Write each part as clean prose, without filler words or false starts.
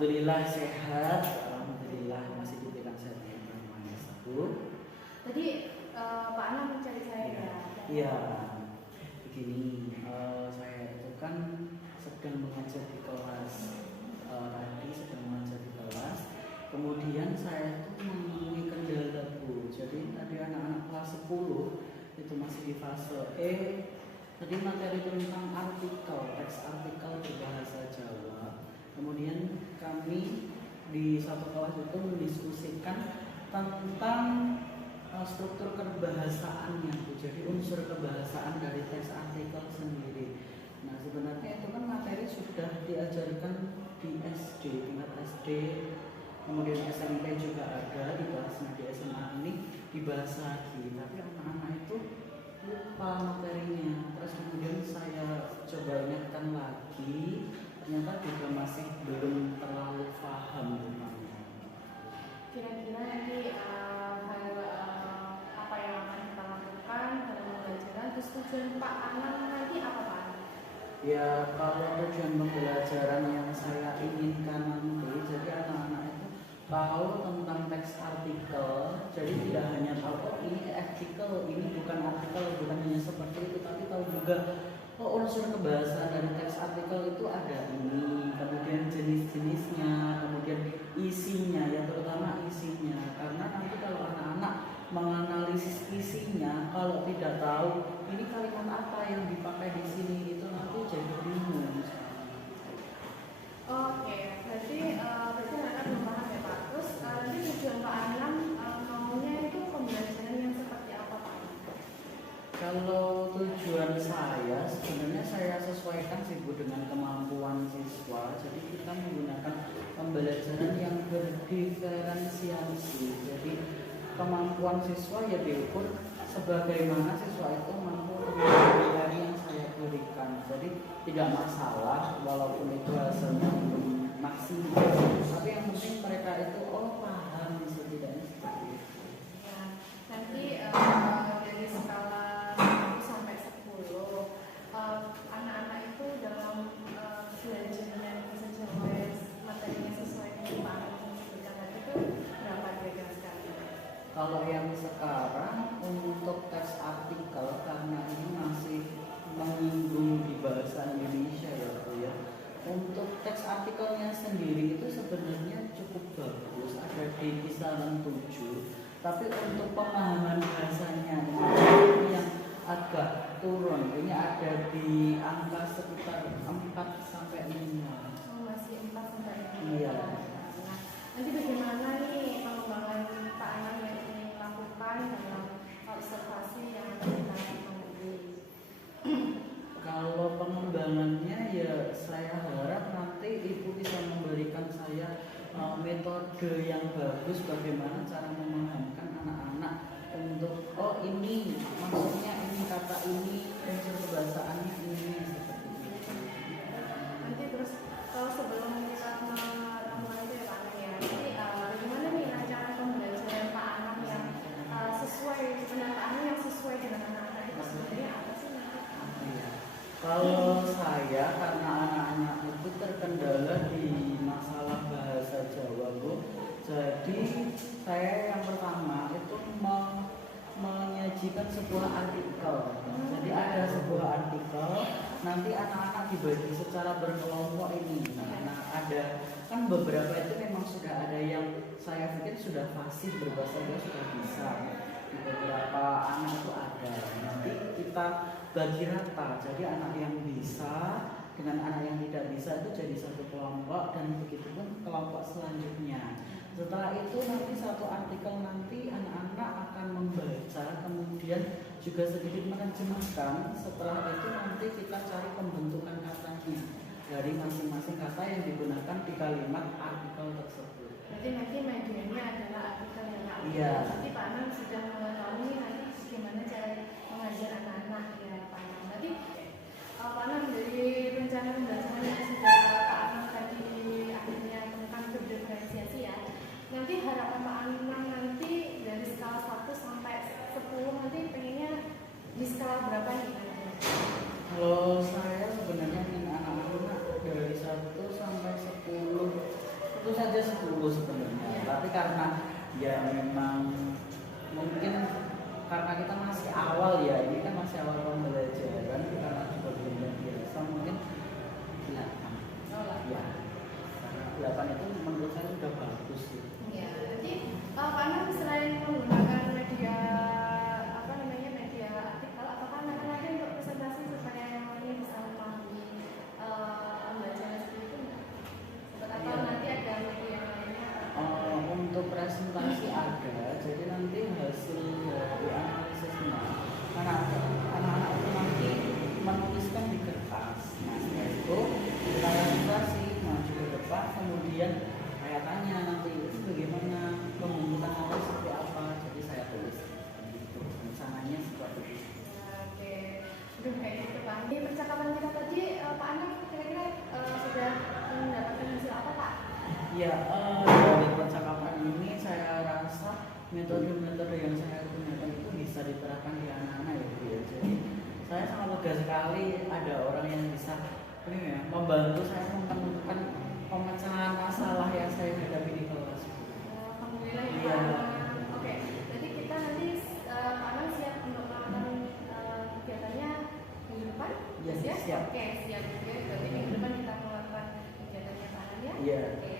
Alhamdulillah sehat, alhamdulillah masih diberikan sehat yang Maha Esa, Bu. Tadi Pak Anam mencari saya ya? Iya, begini, saya itu kan sedang mengajar di kelas, tadi sedang mengajar di kelas, kemudian saya itu menemui kendala, Bu. Jadi tadi anak-anak kelas 10 itu masih di fase E. Tadi materi tentang artikel, teks artikel berbahasa Jawa. Kemudian kami di satu kelas itu mendiskusikan tentang struktur kebahasaannya, jadi unsur kebahasaan dari teks artikel sendiri. Nah sebenarnya itu kan materi sudah diajarkan di SD, tingkat SD, kemudian SMP juga ada dibahasnya, di SMA ini dibahas lagi, tapi anak-anak itu lupa materinya. Terus kemudian saya coba ingatkan lagi, ternyata juga masih belum terlalu paham tentang. Kira-kira nanti apa yang akan kita lakukan dalam pembelajaran, terus tujuan Pak Anam nanti apa Pak? Ya kalau tujuan pembelajaran yang saya inginkan nanti, jadi anak-anak itu tahu tentang teks artikel, jadi tidak hanya tahu oh ini artikel, ini bukan artikel, bukan hanya seperti itu, tapi tahu juga oh unsur kebahasaan dari teks artikel itu ada ini, kemudian jenis-jenisnya, kemudian isinya, ya terutama isinya, karena nanti kalau anak-anak menganalisis isinya, kalau tidak tahu ini kalimat apa yang dipakai di sini, itu nanti jadi bingung. Oke, berarti anak-anak belum paham ya Pak. Terus nanti tujuan Pak Anam maunya itu pembelajaran yang seperti apa Pak? Kalau tujuan saya sebenarnya saya sesuaikan sih Bu dengan kemampuan siswa. Jadi kita menggunakan pembelajaran yang berdiferensiasi. Jadi kemampuan siswa ya diukur sebagaimana siswa itu mampu materi yang saya berikan. Jadi tidak masalah walaupun itu hasilnya belum maksimal. Tapi yang penting mereka itu paham setidaknya seperti itu. Ya, nanti dari skala anak-anak itu dalam belajarnya bahasa Jawa materinya sesuai dengan Pak Anam sebutkan tadi itu berapa kira-kira sekali? Kalau yang sekarang untuk teks artikel karena ini masih menyinggung di bahasa Indonesia ya Bu ya. Untuk teks artikelnya sendiri itu sebenarnya cukup bagus, ada di kisaran 7. Tapi untuk pemahaman bahasanya ini yang agak turun, ini ada di angka sekitar 4 sampai 5. Oh, masih 4 sampai 5. Iya. Nah, nanti bagaimana nih pengembangan Pak Anam yang ingin lakukan dalam observasi yang kita lakukan? Kalau pengembangannya ya saya harap nanti Ibu bisa memberikan saya metode yang bagus bagaimana cara memahamkan anak-anak untuk oh ini maksudnya ini kata ini unsur kebahasaannya ini seperti itu. Nanti terus kalau sebelum kita mulai itu ya Pak Anam ya, jadi bagaimana nih cara pembelajaran Pak Anam yang sesuai dengan Pak Anam yang sesuai dengan anak-anak itu sebenarnya apa sih nanti? Iya. Kalau saya karena anak-anak itu terkendala di masalah bahasa Jawa Bu, jadi saya yang pertama itu menyajikan sebuah artikel. Jadi ada sebuah artikel, nanti anak-anak dibagi secara berkelompok ini. Nah ada kan beberapa itu memang sudah ada yang saya pikir sudah fasih berbahasa Jawa sudah bisa. Di beberapa anak itu ada. Nanti kita bagi rata. Jadi anak yang bisa dengan anak yang tidak bisa itu jadi satu kelompok dan begitu pun kelompok selanjutnya. Setelah itu nanti satu artikel nanti anak-anak akan membaca, kemudian juga sedikit menerjemahkan. Setelah itu nanti kita cari pembentukan katanya dari masing-masing kata yang digunakan di kalimat artikel tersebut. Berarti nanti medianya adalah artikel yang Iya. Nanti Pak Anam sudah mengetahui nanti bagaimana cara mengajar anak-anak ya Pak Anam. Nanti Pak Anam dari rencana pembelajaran yang sudah Pak Anam tadi akhirnya tentang berdiferensiasi ya. Nanti harapan Pak Anam nanti dari skala 1 sampai 10 nanti pengennya di skala berapa nih? Kalau saya sebenarnya ingin anak-anak dari 1 sampai 10 memang mungkin karena kita masih awal ya, ini kan masih awal pembelajaran, karena juga belum biasa, mungkin 8 ya, karena 8 itu menurut saya sudah bagus sih. Ya, jadi Pak Anam selain menggunakan media apa namanya media artikel, apakah nanti ada untuk presentasi supaya yang lain bisa memahami pembelajaran seperti itu nggak? Atau nanti ada media yang lainnya? Untuk presentasi ada, jadi nanti hasil dari analisisnya karena anak-anak itu nanti menuliskan di kertas. Nah setelah itu kita presentasi maju ke depan, kemudian saya tanya nanti itu bagaimana pembentukan awal seperti apa, jadi saya tulis gitu, rencananya seperti itu. Oke, udah kayak gitu Pak. Di percakapan kita tadi Pak Anam kira-kira sudah mendapatkan hasil apa Pak? Ya, dari percakapan ini saya rasa metode-metode yang saya gunakan itu bisa diterapkan di anak-anak ya Bu ya. Jadi saya sangat lega sekali ada orang yang bisa ini ya, membantu saya menemukan pemecahan masalah yang saya hadapi di kelas. Alhamdulillah ya Iya. Pak. Oke, jadi kita nanti Pak Anam siap untuk melakukan kegiatannya minggu depan? Iya, siap. Oke, siap. Oke, berarti minggu depan kita melakukan kegiatannya Pak Anam ya? Iya. Oke.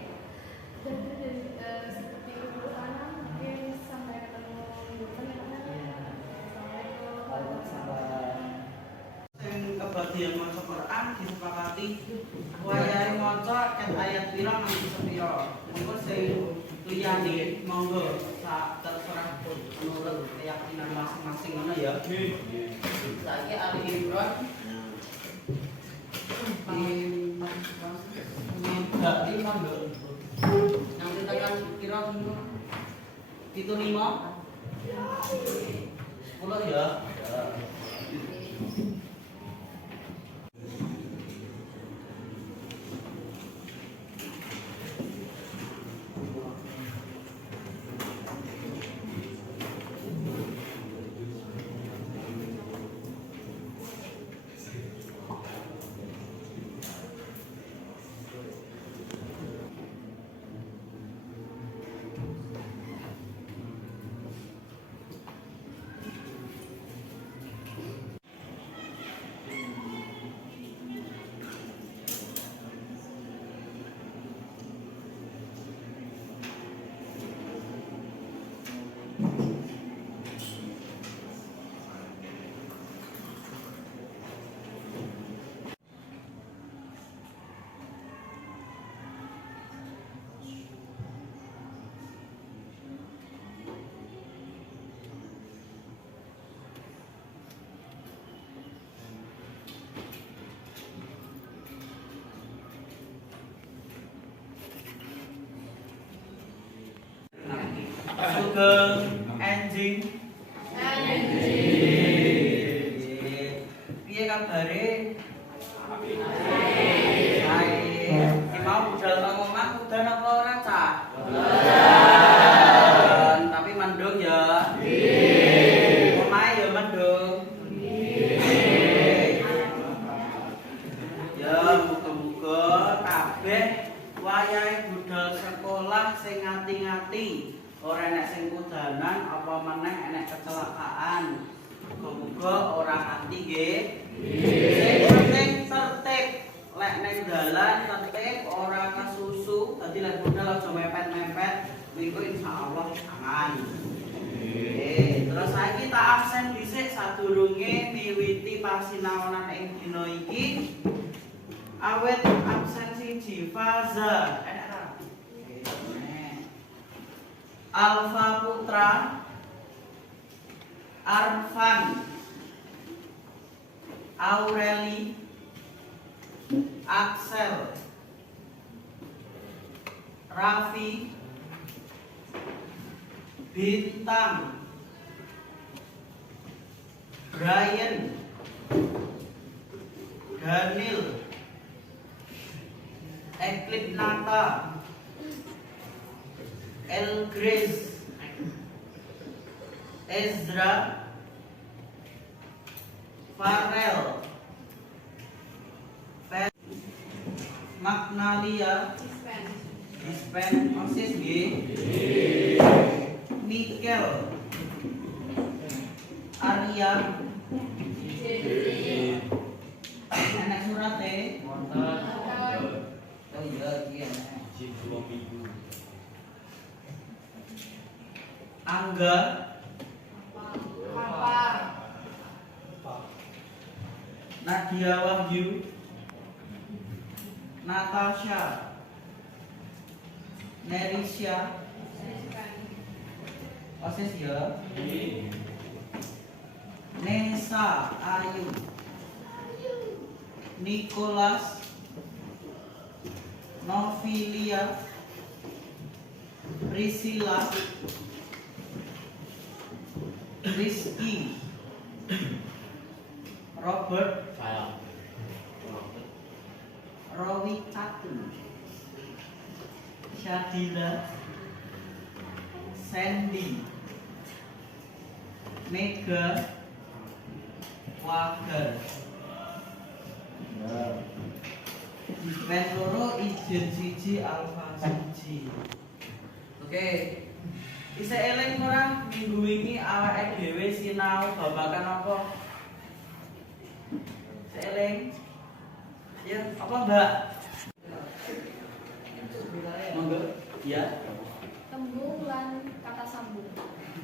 Dan seperti itu dulu Pak Anam, mungkin sampai ketemu minggu depan ya Pak Anam. Iya. Assalamualaikum Waalaikumsalam. Sing kebagian maca Quran disepakati wayahe maca ket ayat pira nganti sepira. Monggo sing liyane monggo sak terserah pun menurut keyakinan masing-masing ngono ya. Saiki Ali Imran di monggo. Nanti tekan pira minggu? 75 10 ya. Sugeng enjing. Piye kabare? Baik. Iki mau budal nang omah udan apa ora, Cak? Udan. Tapi mendung ya. Nggih. Omahe ya mendung. Nggih. Ya muga-muga kabeh wayahe budal sekolah sing ngati-ngati. Ora enek sing kudanan apa meneh enek kecelakaan. Muga-muga ora nganti nggih. Sing penting tertib. Lek ning dalan tertib ora kesusu. Dadi lek budal aja mepet-mepet. Mengko insyaallah aman. Terus saiki tak absen dhisik sadurunge miwiti pasinaonan ing dina iki. Awet absen siji Faza. Enak ra? Alfa Putra, Arfan, Aureli, Axel, Raffi, Bintang, Brian, Daniel, Eklip Nata, El Grace, Ezra, Farel, Magnalia, Dispen, Osis nggih. Mikel Arya enak surate oh iya iya Angga Nadia Wahyu Natasha Nerisha Osis ya Nesa Ayu Nicholas Novilia Priscilla Rizky Robert Rowi Katun Syadila Sandy Mega Wagar Ben loro izin siji alfa siji oke bisa eling ora minggu ini awake dhewe sinau babagan apa eling ya apa mbak monggo ya Tembung lan kata sambung.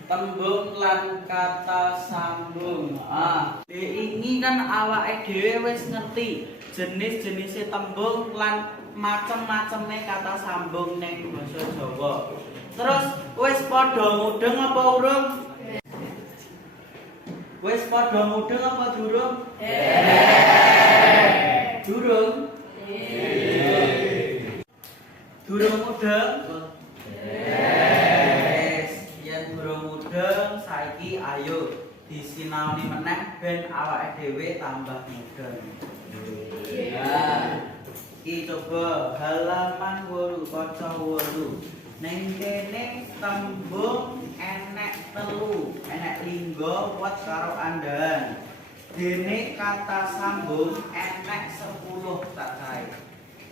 tembung lan kata sambung. Ini kan awake dhewe wis ngerti jenis-jenis tembung lan macem-maceme kata sambung ning basa Jawa. Terus wis padha mudeng apa urung? Wis padha mudeng apa durung? Durung? Durung mudeng? Saiki ayo disinaoni meneh ben awake dhewe tambah mudeng. Ya. Iki coba halaman 8 kaca 8. Ning kene tembung enek telu, enek lingga wet karo andhan. Dene kata sambung enek 10 tak cae.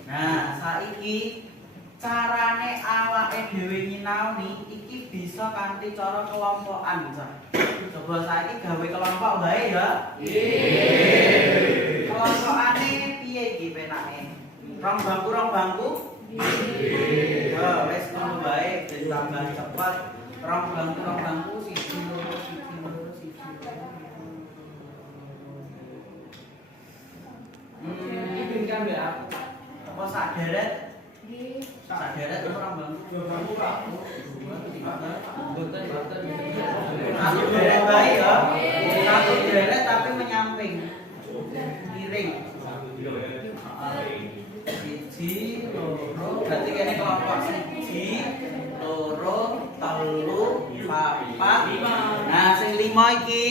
Nah, saiki carane awake dhewe nyinaoni iki bisa kanthi cara kelompokan, Cah. Coba saiki gawe kelompok wae ya. Nggih. Kelompokane piye iki penake? Rong bangku? Nggih. Ya wis ngono wae ditambah cepet. Rong bangku siji loro. Iki kan ya. Apa sak deret? Tak deret orang bangku Pak. Mboten. Satu deret bae ya. Satu deret tapi menyamping. Miring. Siji, loro, berarti kene kelompok siji, loro, telu, papat. Nah, sing 5 iki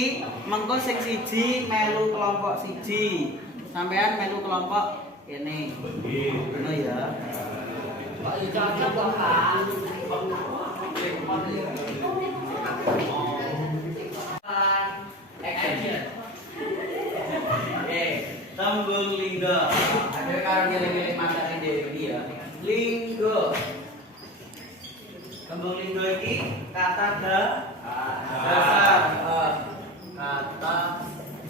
mengko sing siji melu kelompok siji. Sampean melu kelompok kene. Ngono ya. Pak Ika bahkan tembung lingga. Ada karo ngeling-eling matane dhewe ya. Lingga. Tembung lingga iki kata dasar. Kata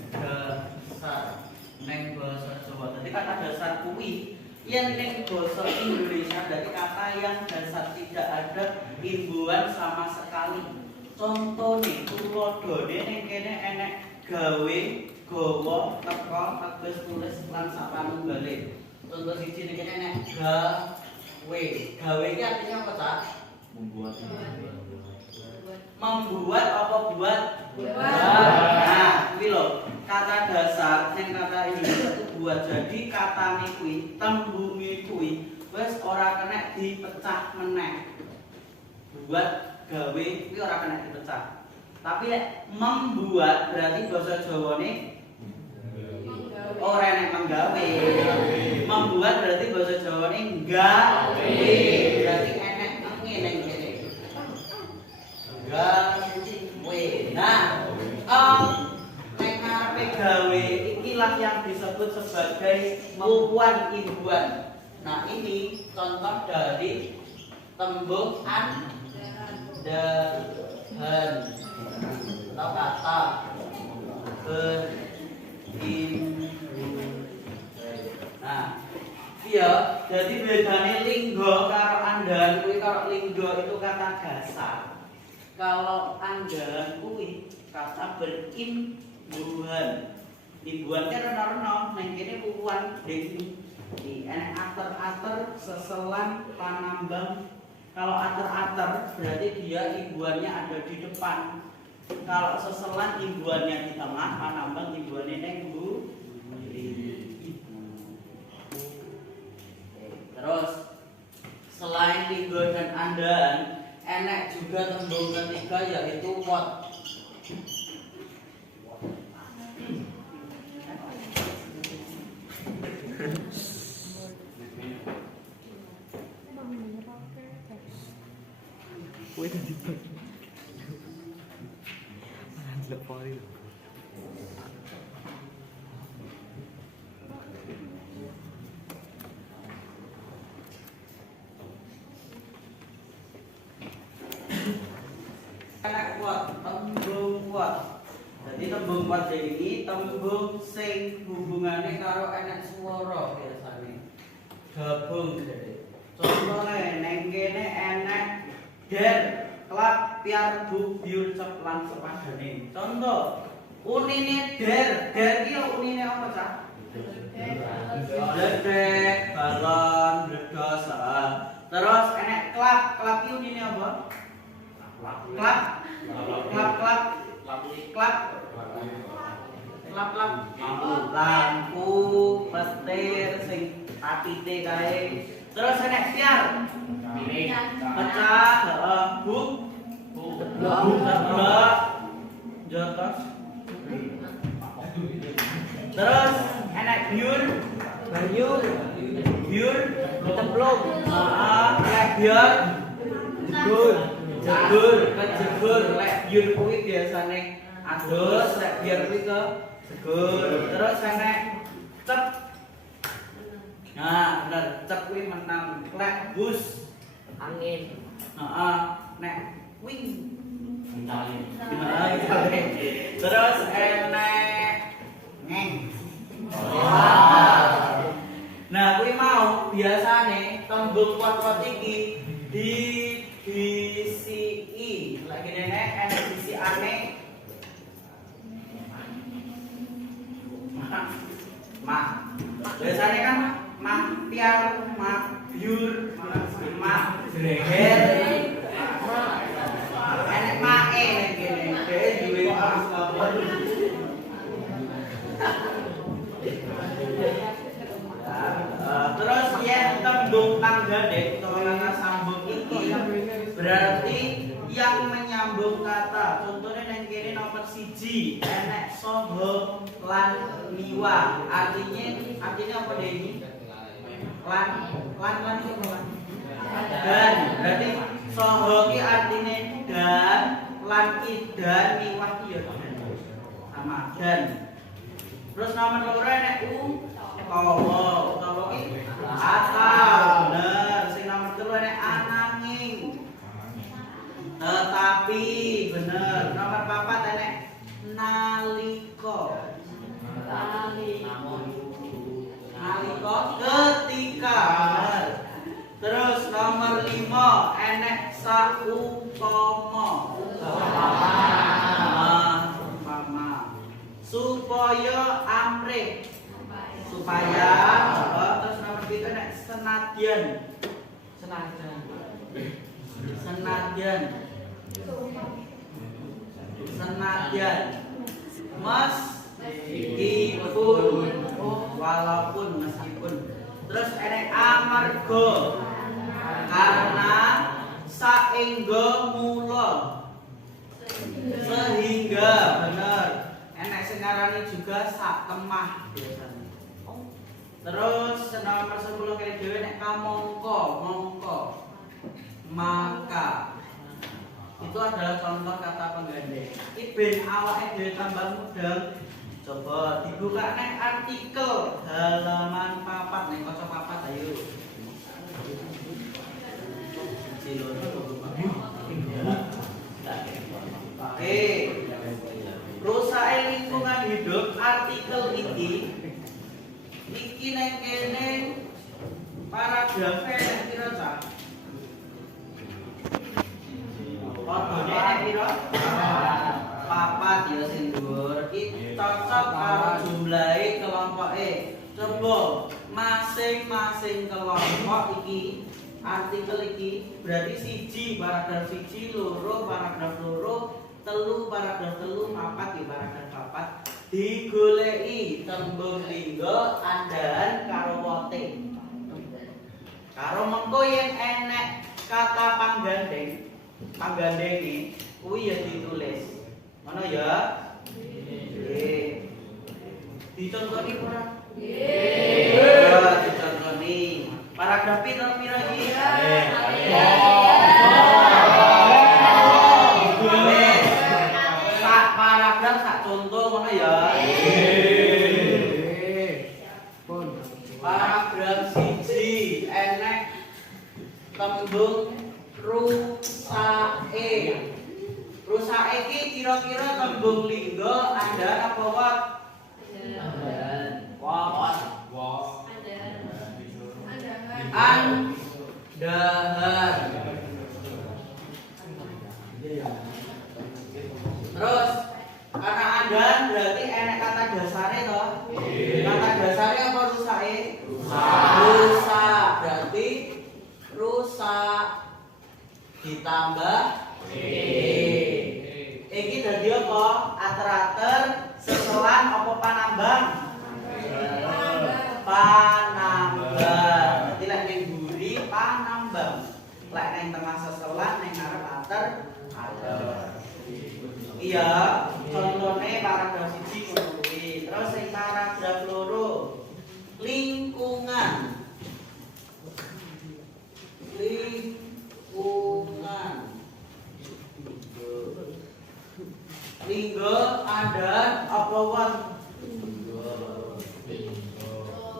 dasar neng basa Jawa. Dadi kata dasar kuwi yang ning basa Indonesia dari kata yang dasar tidak ada imbuhan sama sekali. Contohnya tuladhane ning kene enek gawe, gawa, teka, teges, tulis lan sapanunggale. Contoh siji ning kene enek gawe. Gawe iki artinya apa, Cak? Membuat apa buat? Nah, kuwi lho. Kata dasar ning kata Indonesia itu buat. Jadi katane kuwi, tembunge kuwi wis ora kena dipecah meneh. Buat gawe kuwi ora kena dipecah. Tapi lek membuat berarti basa Jawane ora enek menggawe. Membuat berarti basa Jawane gawe. Berarti enek ngene ngene. Gawe. Nah, gawe ikilah yang disebut sebagai membuat imbuhan. Nah, ini contoh dari tembung hen atau kata nah iya jadi bedanya linggo karo andalan kuwi karo linggo itu kata dasar kalau andalan kuwi kata berimbuhan imbuhan kan rena-rena nang kene uwan ding di enek ater-ater seselan panambang kalau ater-ater berarti dia imbuhannya ada di depan kalau seselan imbuhannya di tengah panambang imbuhannya neng terus selain linggo dan andalan enek juga tembung ketiga yaitu what tembung what. Jadi tembung what ini tembung sing hubungannya karo enek swara biasane. Gabung jadi. Contohnya neng kene enek der, klap, piar, bu, biur, cep, lan sepadane. Contoh unine der ki unine apa cah? Dedek, balon, bledos. Terus enek klap ki unine apa? Klap lampu petir sing patite kae terus enek piar pecah buk jeblok jotos terus enek biur ceblok lek biar kejebur lek biur kuwi biasane adus lek biar kuwi ke jegur terus enek cep nah bener cep kuwi menang lek bus angin nek wing terus enek ngeng nah kuwi mau biasane tembung kuat-kuat iki di DCI lagi nenek NDC aneh mak biasanya kan mak piar mak biur mak greger enek mae gini dhewe duwe terus ya tembung tangga deh tolong sambung iki berarti yang menyambung kata contohnya yang kiri nomor siji enek soho lan liwa artinya apa deh ini lan itu apa dan berarti soho ki artinya dan lan dan liwa ki ya sama dan terus nomor loro enek utawa ki asal bener sing nomor 3 enek ananging tetapi bener nomor 4 enek naliko ketika bener terus nomor 5 enek saumpama supaya amrih supaya terus nomor 7 enek senadyan meskipun walaupun meskipun terus enek amarga karena saengga mula sehingga bener enek sing ngarani juga sakemah biasanya terus nomor 10 kene dhewe nek kamangka mongko maka itu adalah contoh kata penggandeng. Iki ben awake dhewe tambah mudeng. Coba dibuka nek artikel halaman 4 nek kaca 4 ayo. Cilon. paragrafe nek pira cah? Padane nek pira? Papat ya sing dhuwur. Iki cocok karo jumlahe kelompoke. Coba masing-masing kelompok iki artikel iki berarti siji paragraf siji, loro paragraf loro, telu paragraf telu, papat ya paragraf papat. Digoleki tembung lingga andahan karo wote. Karo mengko yen enek kata panggandeng kuwi ya ditulis. Ngono ya? Nggih. Dicontoni ora? Nggih. Dicontoni. Paragraf pira iki? Sak paragraf sak contoh ngono ya. Paragraf siji enek tembung rusake. Rusake iki kira-kira tembung lingga andahan apa wat? Andahan. Terus karena andahan berarti enek kata dasare toh? Kata dasare apa rusake? Rusak. Berarti rusak ditambah iki dadi apa? Ater-ater seselan apa panambang? Panambang. Dadi lek ning mburi panambang. Lek ning tengah seselan ning ngarep ater. Iya, contohnya paragraf siji ngono kuwi. Terus sing paragraf loro lingkungan. Lingga andahan apa wat?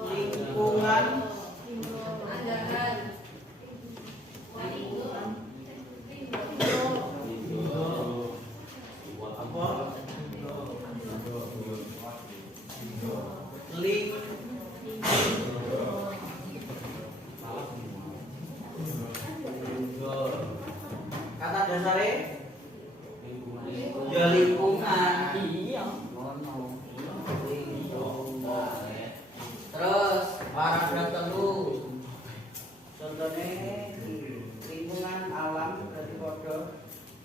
Lingkungan andahan. Apa? Ling kata dasare ya lingkungan. Iya, ngono. Terus paragraf telu. Contohnya lingkungan alam berarti padha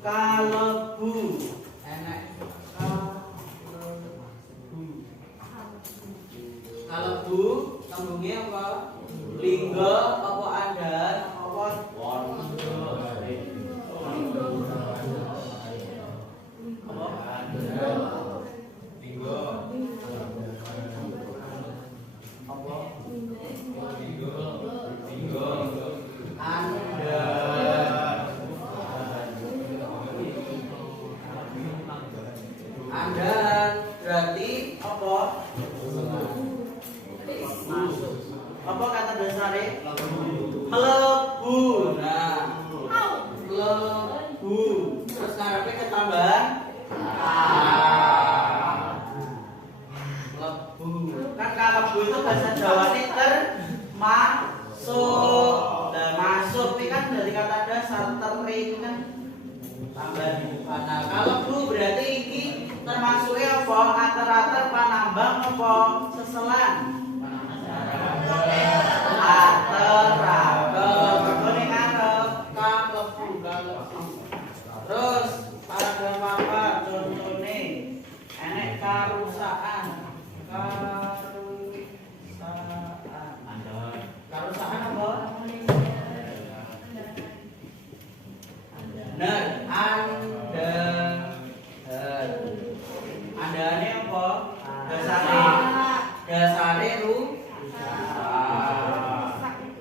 kalebu enek kalebu tembunge apa? Lingga apa andahan apa? Andahan berarti apa? Masuk. Apa kata dasare? Melebu. Nah, melebu. Terus ngarepe ketambahan melebu. Kan kalebu itu bahasa Jawane termasuk. Nah, masuk ini kan dari kata dasar tering kan tambah di depan. Nah, kalebu berarti ini termasuknya apa? Ater-ater panambang apa? Seselan. Ater-ater. Begone ngarep kalebu. Terus paragraf apa? Contone enek karusakan. Karusakan apa? Bener, andahane apa? Dasare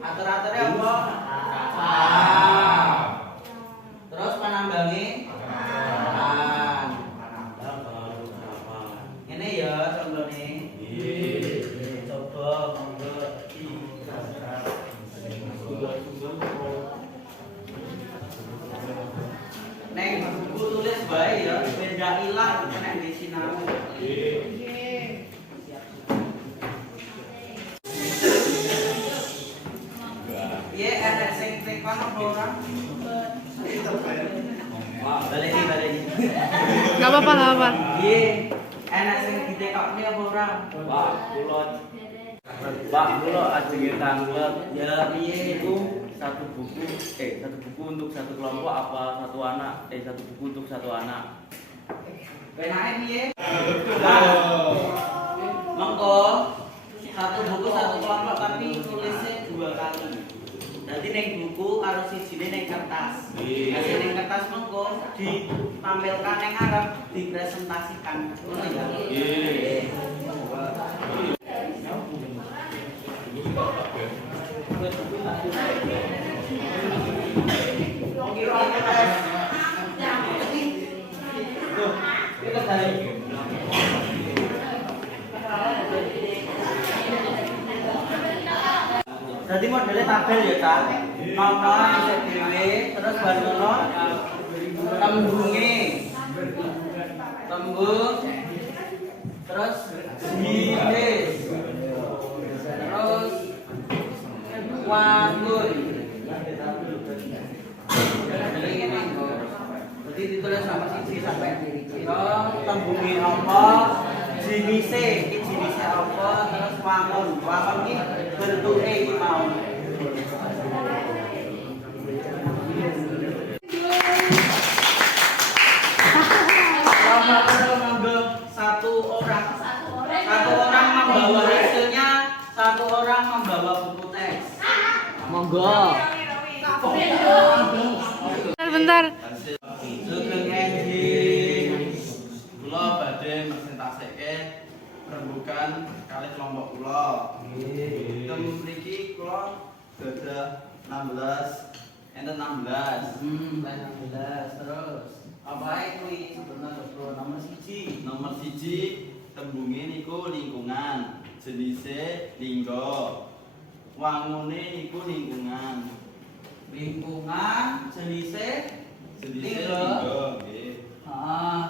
ater-atere apa? Terus panambange ini ya contohnya. Coba monggo neng buku tulis bae ya beda ilang nek di sinau. Kan apa orang? Balik ini. Gak apa-apa, gak apa-apa. Iya, enak sing ditekokne apa ora? Pak, kula ajenge tanglet. Ya piye Itu satu buku untuk satu kelompok apa satu anak? Satu buku untuk satu anak. Penake piye? Nah, monggo satu buku satu kelompok tapi tulisnya 2 kali. Nanti neng buku karo sijine neng kertas. Kasih neng kertas monggo ditampilkan neng arep dipresentasikan. Ngono ya. Jadi modelnya tabel ya, Cak. Nomor bisa dhewe, terus bar ngono tembunge. Tembung. Terus jinis. Terus wangun. Jadi ini jadi ditulis sama siji sampai kiri. Tembunge apa? Jinise, iki jinise apa? Terus wangun. Wangun iki bentuke iki mau. Satu orang membawa hasilnya, satu orang membawa buku teks. Monggo. Bentar. Sugeng engine. Kula badhe presentasikake rembugan kali kelompok kula. Tem mriki kula gadah 16 enten 16. 16 terus. Apa kuwi sebenarnya nomor 1. Nomor 1 tembunge niku lingkungan, jenise linggo. Wangune niku lingkungan. Lingkungan jenise Linggo nggih.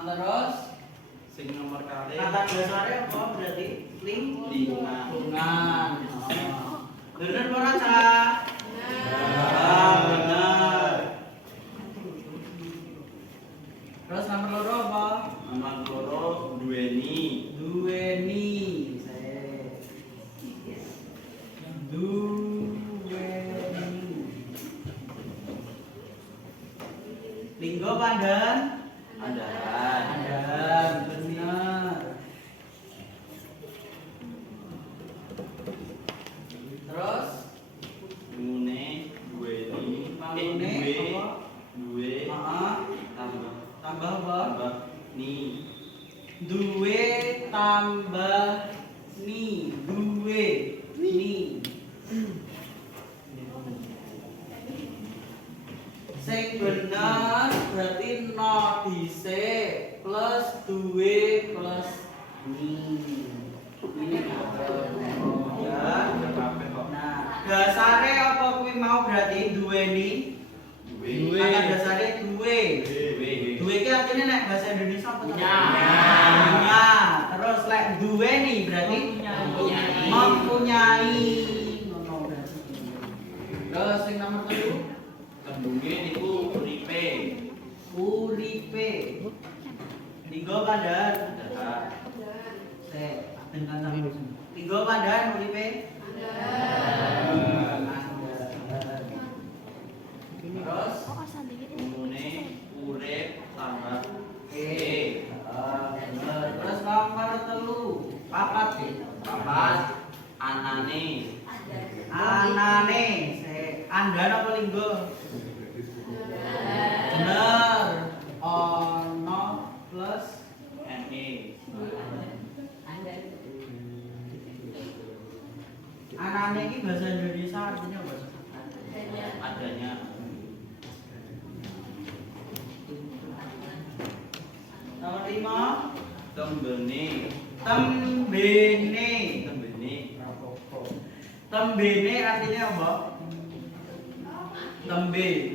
Terus Sing nomor kali kata dasarnya apa berarti? lingkungan. Lingkungan. Bener ora, Cak? Bener. Terus nomor loro apa? Nomor 2 duweni. Duweni. Duweni. Linggo pandan. Andaran. Andaran, benar. Terus Mune duweni. Mangune apa? Duwe. Tambah. Tambah apa? Tambah ni. Duwe tambah ni. Duwe ni. Sing bener berarti no dhisik plus duwe plus ni. Ini ya. Nah, dasare apa kuwi mau berarti duweni? Duwe. Kata dasare duwe. Duwe. Duwe iki artinya nek bahasa Indonesia apa? Punya. Punya. Terus lek duweni berarti mempunyai. Ngono berarti. Terus sing nomor 3 Tembunge niku uripe. uripe. Linggo pandan. Andaran. Sek, dengan sama. Linggo pandan uripe. Terus Mune urip tambah terus nomor 3 papat papat anane. anane andan apa linggo bener ono plus ne. anane iki bahasa Indonesia artinya apa? Adanya. Nomor 5 Tembene. tembene Tembene. tembene artinya apa? Tembe,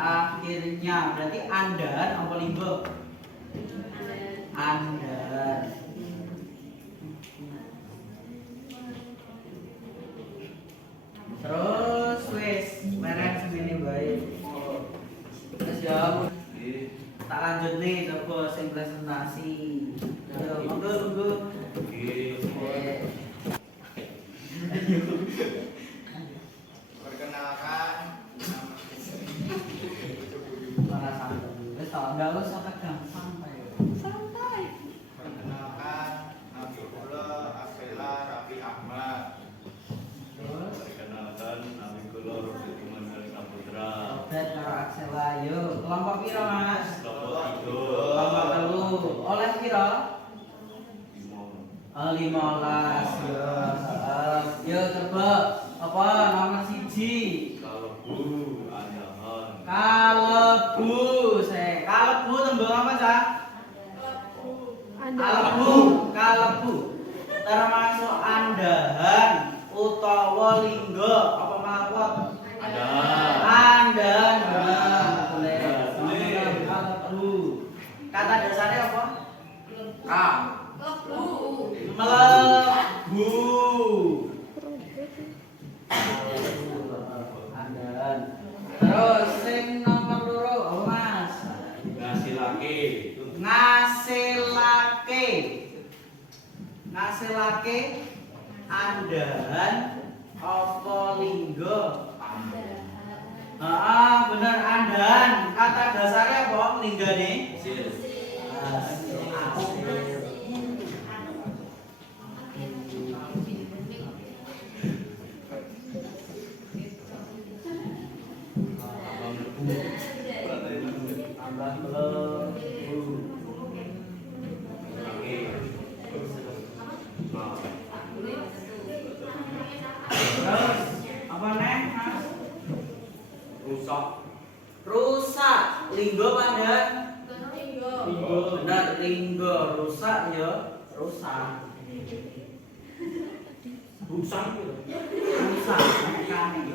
akhirnya berarti andan apa linggo? Andan. Terus wis, merek semene wae. Enggak usah tegang, santai. Santai. Perkenalkan, nama kula Afela Rafi Ahmad. Terus Perkenalkan, nama kula Robi Mandal Saputra. Obet karo Axela, yuk. Kelompok piro, Mas? Kelompok Kelompok telu. Oleh piro? 15 ya. Yo coba apa nomor siji? Kalebu Andahan. Kalebu. Kalebu tembung apa, Cak? Kalebu. Termasuk andahan utawa lingga apa mawon? Andahan. Bener. Kalebu. Kata dasarnya apa? Melebu. Andahan. Terus sing nomor loro apa, Mas? Ngasilake andahan apa lingga? Bener andahan. Kata dasarnya apa linggane? Tambah melebu. Terus apa neh, Mas? Rusak. Lingga pandan. Bener, lingga rusak ya, rusak. Rusak kane.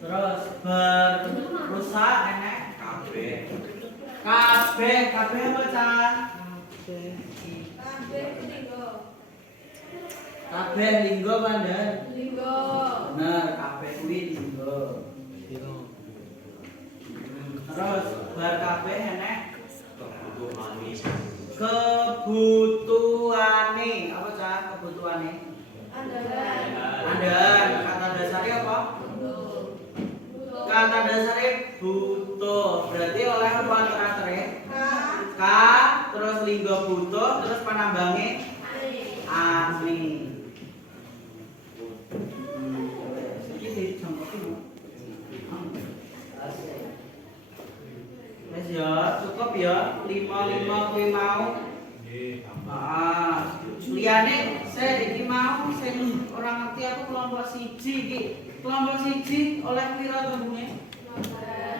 Terus berusak enek kabeh apa, Cak? Kabeh lingga pandan. Bener, kabeh kuwi lingga. Terus bar kabeh enek kebutuhane. Apa, Cak? Kebutuhane? Andahan. Kata dasarnya apa? Kata dasarnya butuh. Berarti oleh apa terakhir? K. Terus lingga butuh. Terus penambange ani. Wes ya, cukup ya. 5 kuwi mau. Liyane saya iki mau sing ora ngerti aku kelompok siji iki. Kelompok siji oleh pira tembunge?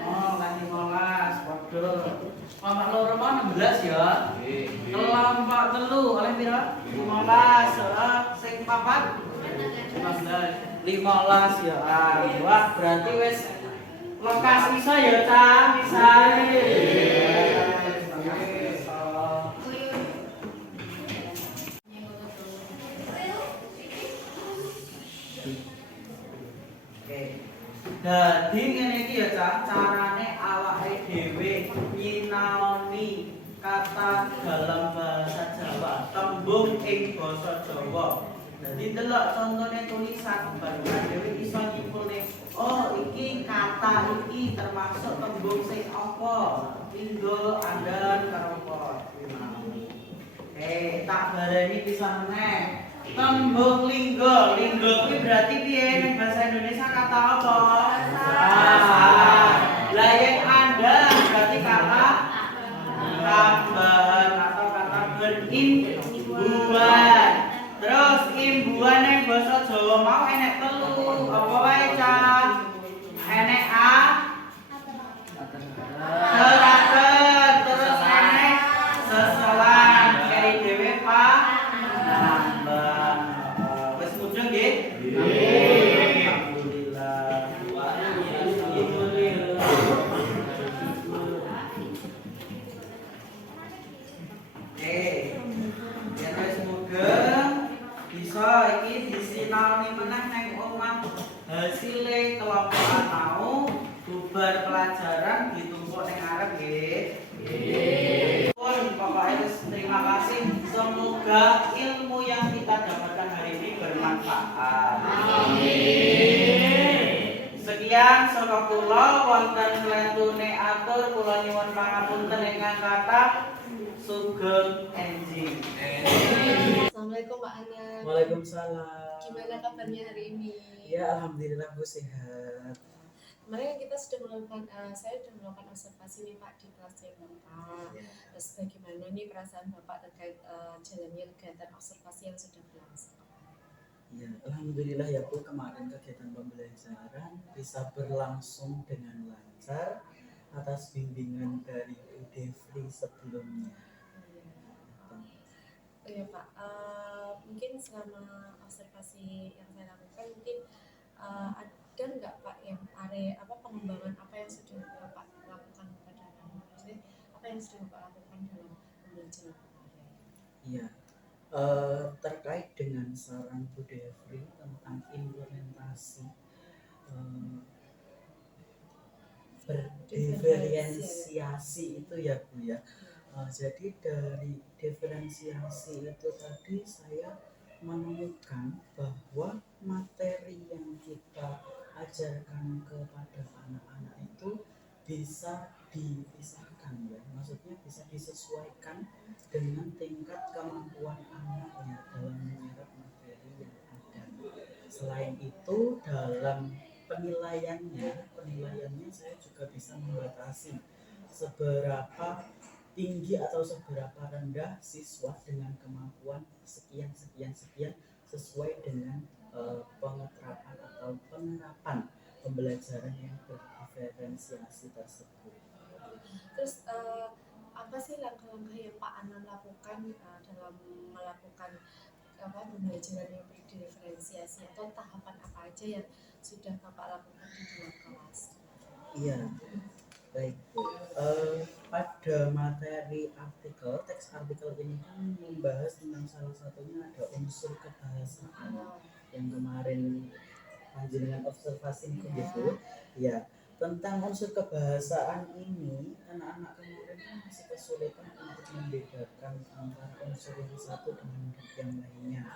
Oh, oleh 15. Padha. Kelompok loro mau 16 ya. Kelompok telu oleh pira? 15. Sing papat 15 ya. Wah, berarti wis lekas iso ya, Cak. Bisa. Dadi ngene iki ya, Cak, carane awake dhewe nyinaoni kata dalam bahasa Jawa, tembung ing basa Jawa. Dadi delok contone tulisan baru dhewe iso nyimpulne, oh iki kata iki termasuk tembung sing apa? Lingga, andahan karo apa? Tak baleni pisan meneh. Tembung lingga, lingga kuwi berarti piye ning bahasa Indonesia kata apa? Lah yen andahan berarti kata tambahan atau kata berimbuhan. Terus imbuhan ning basa Jawa mau enek telu. Apa wae, Cak? Enek a terakhir, terus enek seselan keri dhewe pa nambah. Wis mujeng nggih? Alhamdulillah. Yen wis mugeng bisa iki disinaoni meneh nang omah. Hasile kelompokan mau bubar pelajaran ditumpuk ning arep nggih. Pokoknya terima kasih. Semoga ilmu yang kita dapatkan hari ini bermanfaat. Amin. Sekian. sekian saka kula wonten letune atur kula nyuwun pangapunten ingkang kathah. Sugeng enjing. Assalamualaikum Pak Ana. Waalaikumsalam. Gimana kabarnya hari ini? Ya, alhamdulillah Bu sehat. Kemarin kita sudah melakukan, saya sudah melakukan observasi nih Pak di kelasnya Bapak. Ya. Terus bagaimana nih perasaan Bapak terkait jalannya kegiatan observasi yang sudah berlangsung? Ya, alhamdulillah ya Bu, kemarin kegiatan pembelajaran bisa berlangsung dengan lancar atas bimbingan dari Bu Devri sebelumnya. Oh ya Pak, mungkin selama observasi yang saya lakukan mungkin ada nggak Pak yang pengembangan apa yang sudah Bapak lakukan pada anak-anak? Maksudnya apa yang sudah Bapak lakukan dalam pembelajaran kemarin? Iya, terkait dengan saran Bu Devri tentang implementasi berdiferensiasi itu ya Bu ya. Jadi dari diferensiasi itu tadi saya menemukan bahwa materi yang kita ajarkan kepada anak-anak itu bisa dipisahkan ya, maksudnya bisa disesuaikan dengan tingkat kemampuan anaknya dalam menyerap materi yang ada. Selain itu dalam penilaiannya saya juga bisa membatasi seberapa tinggi atau seberapa rendah siswa dengan kemampuan sekian sesuai dengan pengeterapan atau penerapan pembelajaran yang berdiferensiasi tersebut. Terus apa sih langkah-langkah yang Pak Anam lakukan dalam melakukan pembelajaran yang berdiferensiasi, atau tahapan apa aja yang sudah Bapak lakukan di dalam kelas? Iya, baik Bu. Pada materi teks artikel ini kan membahas tentang salah satunya ada unsur kebahasaan yang kemarin panjenengan observasi begitu. Ya, tentang unsur kebahasaan ini anak-anak kemarin kan masih kesulitan untuk membedakan antara unsur yang satu dengan yang lainnya.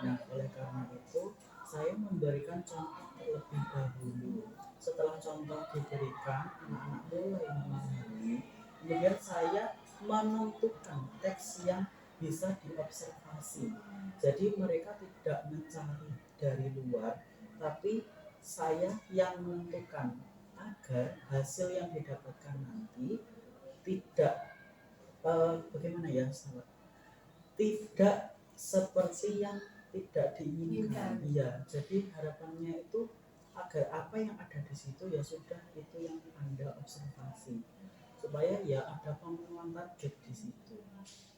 Nah, oleh karena itu saya memberikan contoh terlebih dahulu. Setelah contoh diberikan, anak-anak mulai memahami. Kemudian saya menentukan teks yang bisa diobservasi. Jadi mereka tidak mencari dari luar, tapi saya yang menentukan agar hasil yang didapatkan nanti tidak tidak seperti yang tidak diinginkan. Iya, jadi harapannya itu agar apa yang ada di situ ya sudah itu yang Anda observasi, supaya ya ada pemenuhan target di situ,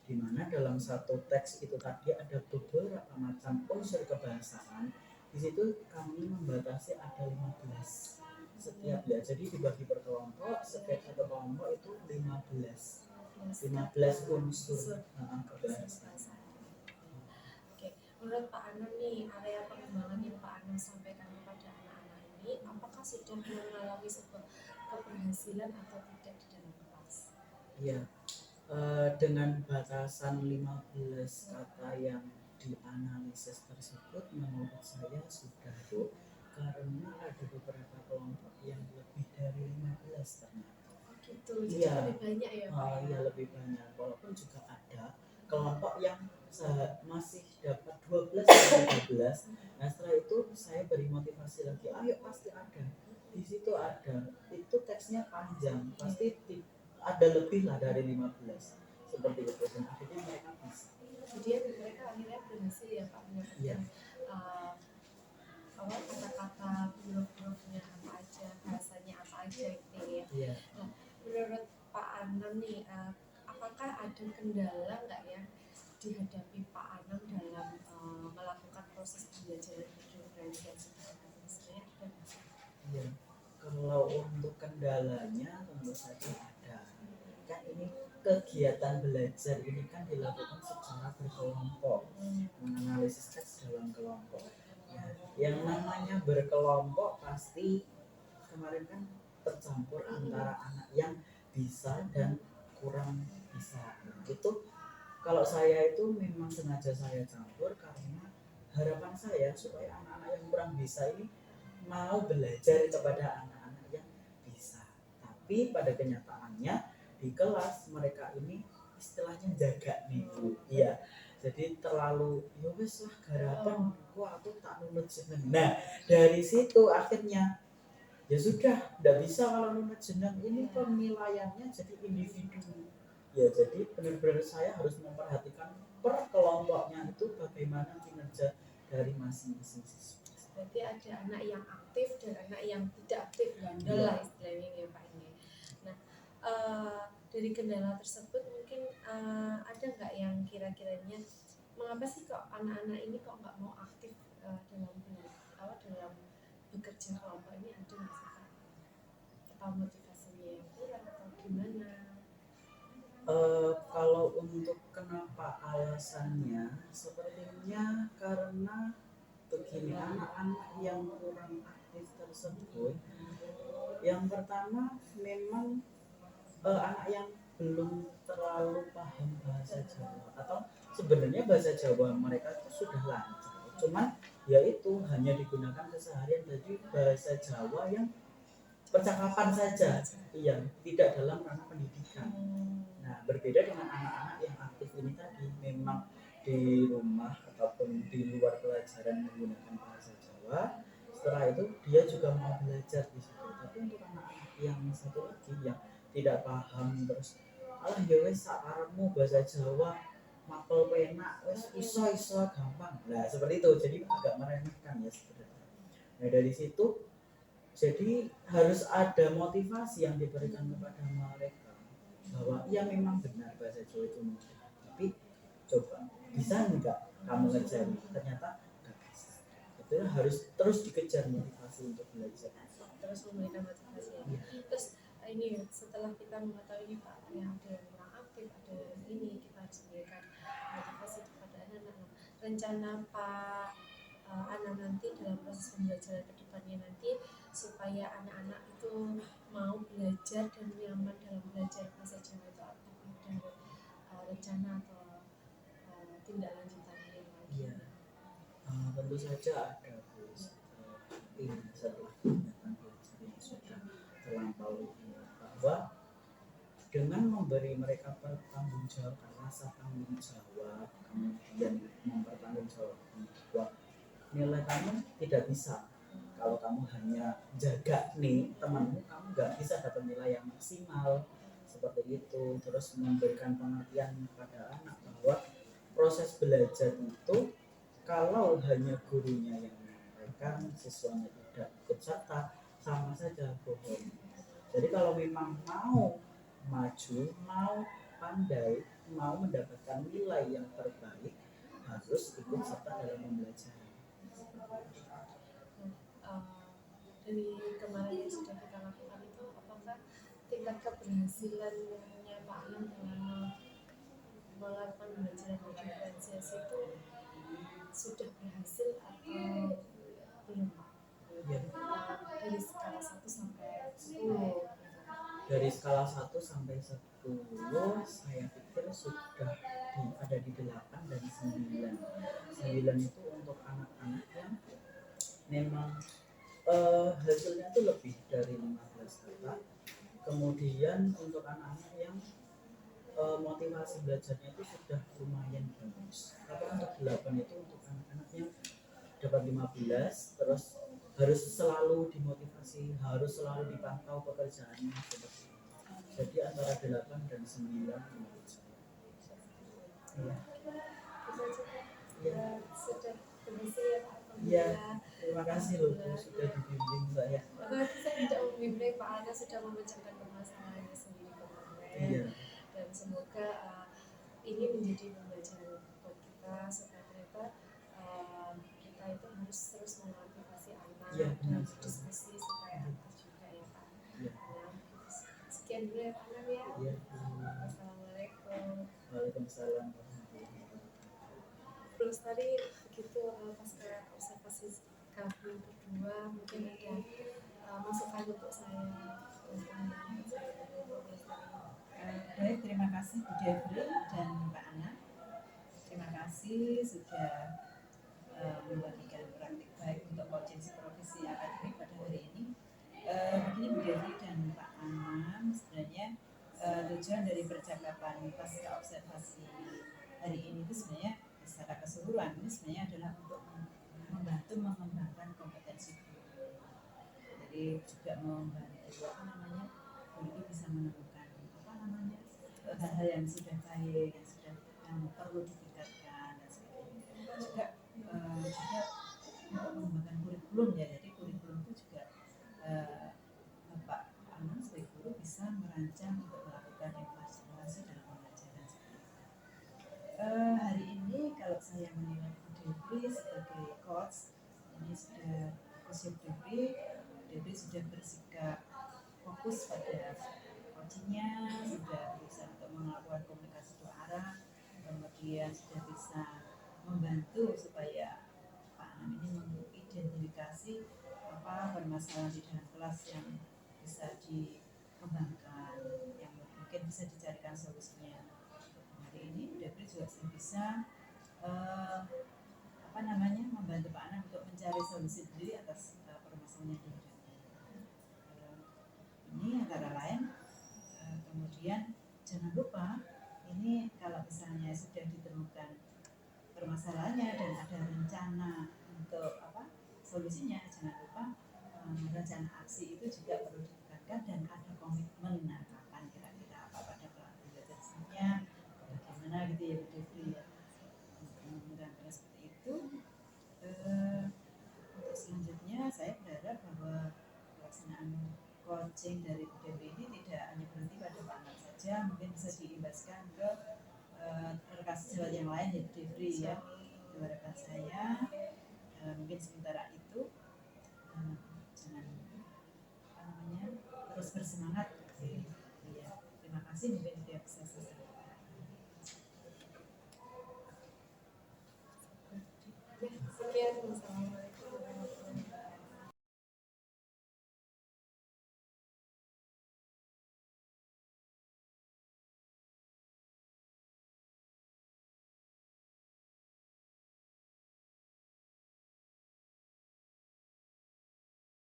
di mana dalam satu teks itu tadi ada beberapa macam unsur kebahasaan. Di situ kami membatasi ada 15 setiap ya, jadi dibagi per kelompok, setiap satu kelompok itu 15 unsur kebahasaan. Oke, menurut Pak Anam nih, area pengembangan yang Pak Anam sampaikan kepada anak-anak ini, apakah sudah mengalami sebuah keberhasilan atau tidak di dalam kelas? Iya, dengan batasan 15 kata yang dianalisis tersebut menurut saya sudah tuh, karena ada beberapa kelompok yang lebih dari 15 ternyata. Gitu, jadi lebih banyak ya Pak? Iya, lebih banyak, walaupun juga ada kelompok yang masih dapat 12 atau 13. Nah setelah itu saya beri motivasi lagi, ayo pasti ada, di situ ada, itu teksnya panjang, pasti ada lebih lah dari 15 seperti itu, dan akhirnya mereka bisa. Jadi mereka akhirnya berhasil ya Pak mendapatkan kata-kata, huruf-hurufnya apa aja, bahasanya apa aja gitu ya. Iya. Nah, menurut Pak Anam nih, apakah ada kendala nggak ya dihadapi Pak Anam dalam melakukan proses pembelajaran berdiferensiasi? Sebenarnya ada nggak? Iya. Kalau untuk kendalanya tentu saja ada. Kan ini kegiatan belajar ini kan dilakukan secara berkelompok, menganalisis teks dalam kelompok. Ya, yang namanya berkelompok pasti kemarin kan tercampur antara anak yang bisa dan kurang bisa. Itu kalau saya itu memang sengaja saya campur karena harapan saya supaya anak-anak yang kurang bisa ini mau belajar kepada anak-anak tapi pada kenyataannya di kelas mereka ini istilahnya jaga nih Bu. Iya, jadi terlalu ya wes lah garapan kok aku tak nunut jeneng. Nah dari situ akhirnya ya sudah tidak bisa kalau nunut jeneng, ini penilaiannya jadi individu. Ya jadi benar-benar saya harus memperhatikan per kelompoknya itu bagaimana kinerja dari masing-masing siswa. Berarti ada anak yang aktif dan anak yang tidak aktif, bandel Iya. lah istilahnya ya Pak ini. Nah, dari kendala tersebut mungkin ada nggak yang kira-kiranya mengapa sih kok anak-anak ini kok nggak mau aktif dalam dalam bekerja kelompok ini, ada nggak sih Pak? Atau motivasinya yang kurang atau gimana? Kalau untuk kenapa alasannya, sepertinya karena begini, anak-anak yang kurang aktif tersebut, yang pertama memang anak yang belum terlalu paham bahasa Jawa, atau sebenarnya bahasa Jawa mereka itu sudah lancar, cuman ya itu hanya digunakan keseharian, jadi bahasa Jawa yang percakapan saja, iya, tidak dalam ranah pendidikan. Nah, berbeda dengan anak-anak yang aktif ini tadi, memang di rumah ataupun di luar pelajaran menggunakan bahasa Jawa. Setelah itu dia juga mau belajar di situ. Tapi untuk anak-anak yang satu lagi yang tidak paham terus, alah ya wes sakarepmu bahasa Jawa mapel penak wes iso gampang. Nah, seperti itu. Jadi agak meremehkan ya sebenarnya. Nah, dari situ jadi harus ada motivasi yang diberikan kepada mereka bahwa ya memang benar bahasa Jawa itu mudah, tapi coba bisa enggak kamu ngejar, ternyata enggak bisa. Itu harus terus dikejar motivasi untuk belajar, Terus memberikan motivasi. Terus ini setelah kita mengetahui ini Pak, yang ada yang kurang aktif, ada yang ini, kita harus memberikan motivasi kepada anak-anak. Rencana Pak Ana nanti dalam proses pembelajaran ke depannya nanti supaya anak-anak itu mau belajar dan nyaman dalam belajar bahasa Jawa itu, apakah ada rencana atau tindak lanjutannya yang lain? Iya, tentu saja ada Bu. Ini setelah kegiatan belajar yang sudah terlampaui ini, bahwa dengan memberi mereka pertanggungjawaban, rasa tanggung jawab, kemudian mempertanggungjawabkan bahwa nilai kamu tidak bisa kalau kamu hanya jaga nih temanmu, kamu nggak bisa dapat nilai yang maksimal seperti itu. Terus memberikan pengertian kepada anak bahwa proses belajar itu kalau hanya gurunya yang menyampaikan, siswanya tidak ikut serta, sama saja bohong. Jadi kalau memang mau maju, mau pandai, mau mendapatkan nilai yang terbaik, harus ikut serta dalam membelajar. Dari kemarin yang sudah kita lakukan itu, apakah tingkat keberhasilannya Pak Anam dalam melakukan pembelajaran diferensiasi itu sudah berhasil atau belum Pak? Ya. Dari skala 1 sampai 10. Dari skala 1 sampai 10 saya pikir sudah ada di 8 dan 9. 9 itu untuk anak-anak yang memang hasilnya itu lebih dari 15 kata. Kemudian untuk anak-anak yang motivasi belajarnya itu sudah lumayan bagus. Tapi untuk 8 itu untuk anak-anak yang dapat 15, terus harus selalu dimotivasi, harus selalu dipantau pekerjaannya seperti itu. Jadi antara 8 dan 9 menurut saya. Iya. Ya, sudah berhasil ya Pak. Iya, terima kasih loh Bu, sudah dibimbing saya. Berarti saya tidak membimbing Pak Ana, sudah memecahkan permasalahannya sendiri kemarin. Iya. Dan semoga ini menjadi pembelajaran buat kita supaya ternyata kita itu harus terus memotivasi anak Iya, dan benar. diskusi supaya aktif juga ya Pak. Iya. Nah, sekian dulu ya Pak Ana ya. Iya. Assalamualaikum. Waalaikumsalam. Terus tadi begitu pasca observasi kami berdua, mungkin ada masukan untuk saya Baik, terima kasih Bu Devri dan Mbak Ana. Terima kasih sudah membagikan praktik baik untuk potensi profesi akademik pada hari ini. Begini Bu Devri dan Pak Ana, tujuan dari percakapan pasca observasi hari ini itu sebenarnya secara keseluruhan ini sebenarnya adalah untuk membantu mengembangkan kompetensi guru. Jadi juga membantu guru itu bisa menemukan hal-hal yang sudah baik, yang perlu ditingkatkan dan sebagainya. Juga untuk mengembangkan kurikulum ya. Jadi kurikulum itu juga Bapak Anang sebagai guru bisa merancang untuk melakukan evaluasi dalam pembelajaran seperti itu. Hari ini kalau saya menilai Bu Devi sebagai coach, ini sudah coach Devi sudah bersikap fokus pada coachingnya, sudah bisa untuk melakukan komunikasi dua arah, kemudian sudah bisa membantu supaya Pak Anam ini mengidentifikasi apa permasalahan di dalam kelas yang bisa dikembangkan, yang mungkin bisa dicarikan solusinya. Hari ini Devi juga bisa membantu Pak Anam untuk mencari solusi sendiri atas permasalahan yang dihadapi. Ini antara lain. Kemudian jangan lupa ini kalau misalnya sudah ditemukan permasalahannya dan ada rencana untuk solusinya, jangan lupa rencana aksi itu juga perlu ditekankan dan ada komitmen kapan kira-kira apa pada pelajarannya bagaimana gitu ya Bu Devi ya. Mudah-mudahan seperti itu. Untuk selanjutnya saya berharap bahwa pelaksanaan coaching dari Bu Devi ini tidak hanya berhenti pada Pak Anam saja, mungkin bisa diimbaskan ke rekan sejawat yang lain ya Bu Devi ya. Itu harapan saya. Mungkin sementara itu jangan terus bersemangat. Ya, terima kasih mungkin